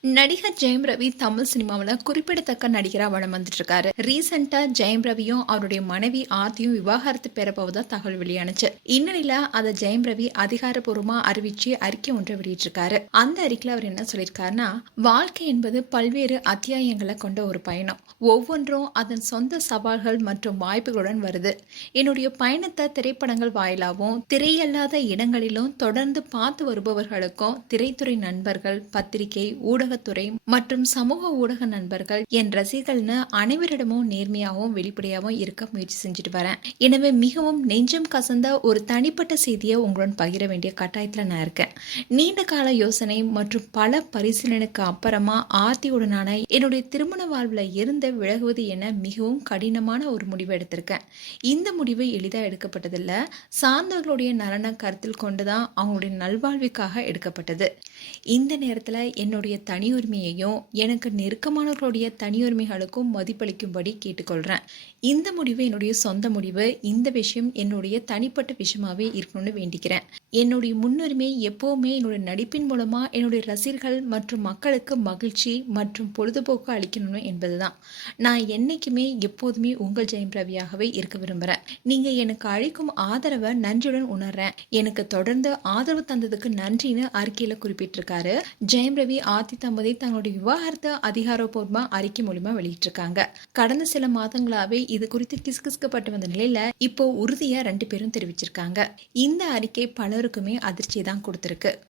நடிகர் ஜெயம் ரவி தமிழ் சினிமாவில் குறிப்பிடத்தக்க நடிகராக வளம் வந்துட்டு இருக்காரு ரீசெண்டா ஜெயம் ரவியும் அவருடைய மனைவி ஆர்த்தியும் விவாகரத்து பெறப்போவதா தகவல் வெளியானுச்சு. இந்நிலையில அதை ஜெயம் ரவி அதிகாரப்பூர்வமா அறிவிச்சு அறிக்கை ஒன்றை வெளியிட்டிருக்காரு. அந்த அறிக்கையில் அவர் என்ன சொல்லியிருக்காருன்னா வாழ்க்கை என்பது பல்வேறு அத்தியாயங்களை கொண்ட ஒரு பயணம். ஒவ்வொன்றும் அதன் சொந்த சவால்கள் மற்றும் வாய்ப்புகளுடன் வருது. என்னுடைய பயணத்தை திரைப்படங்கள் வாயிலாகவும் திரையல்லாத இடங்களிலும் தொடர்ந்து பார்த்து வருபவர்களுக்கும் திரைத்துறை நண்பர்கள் பத்திரிகை ஊடகத்துறை மற்றும் சமூக ஊடக நண்பர்கள் என் ரசிகர்கள்னு அனைவரிடமும் நேர்மையாகவும் வெளிப்படையாகவும் இருக்க முயற்சி செஞ்சுட்டு வரேன். எனவே மிகவும் நெஞ்சம் கசந்த ஒரு தனிப்பட்ட செய்தியை உங்களுடன் பகிர வேண்டிய கட்டாயத்தில் நான் இருக்கேன். நீண்ட கால யோசனை மற்றும் பல பரிசீலனைக்கு அப்புறமா ஆர்த்தியுடனான என்னுடைய திருமண வாழ்வில் இருந்து விலகுவது என மிகவும் கடினமான ஒரு முடிவை எடுத்திருக்கேன். இந்த முடிவு எளிதாக எடுக்கப்பட்டதில்லை. சார்ந்தவர்களுடைய நலனை கருத்தில் கொண்டு தான் அவங்களுடைய நல்வாழ்வுக்காக எடுக்கப்பட்டது. இந்த நேரத்தில் என்னுடைய தனி உரிமையையும் எனக்கு நெருக்கமானவர்களுடைய தனி உரிமைகளுக்கும் மதிப்பளிக்கும்படி கேட்டுக்கொள்கிறேன் இந்த முடிவு என்னுடைய சொந்த முடிவு. இந்த விஷயம் என்னுடைய தனிப்பட்ட விஷயமாவே இருக்கணும்னு வேண்டிக்கிறேன். என்னுடைய முன்னுரிமை எப்போவுமே என்னுடைய நடிப்பின் மூலமாக என்னுடைய ரசிகர்கள் மற்றும் மக்களுக்கு மகிழ்ச்சி மற்றும் பொழுதுபோக்கு அளிக்கணும் என்பதுதான். நான் என்னைக்குமே எப்போதுமே உங்கள் ஜெயம் ரவியாகவே இருக்க விரும்புகிறேன் நீங்கள் எனக்கு அளிக்கும் ஆதரவை நன்றியுடன் உணர்றேன். எனக்கு தொடர்ந்து ஆதரவு தந்ததுக்கு நன்றின்னு அறிக்கையில் குறிப்பிட்டிருக்காரு. ஜெயம் ரவி ஆதி தம்பதி தங்களுடைய விவாகரத்தை அதிகாரப்பூர்வமாக அறிக்கை மூலியமா வெளியிட்டிருக்காங்க. கடந்த சில மாதங்களாவே இது குறித்து கிசுகிசுக்கப்பட்டு வந்த நிலையில இப்போ உறுதியா ரெண்டு பேரும் தெரிவிச்சிருக்காங்க. இந்த அறிக்கை பலருக்குமே அதிர்ச்சியை தான் கொடுத்திருக்கு.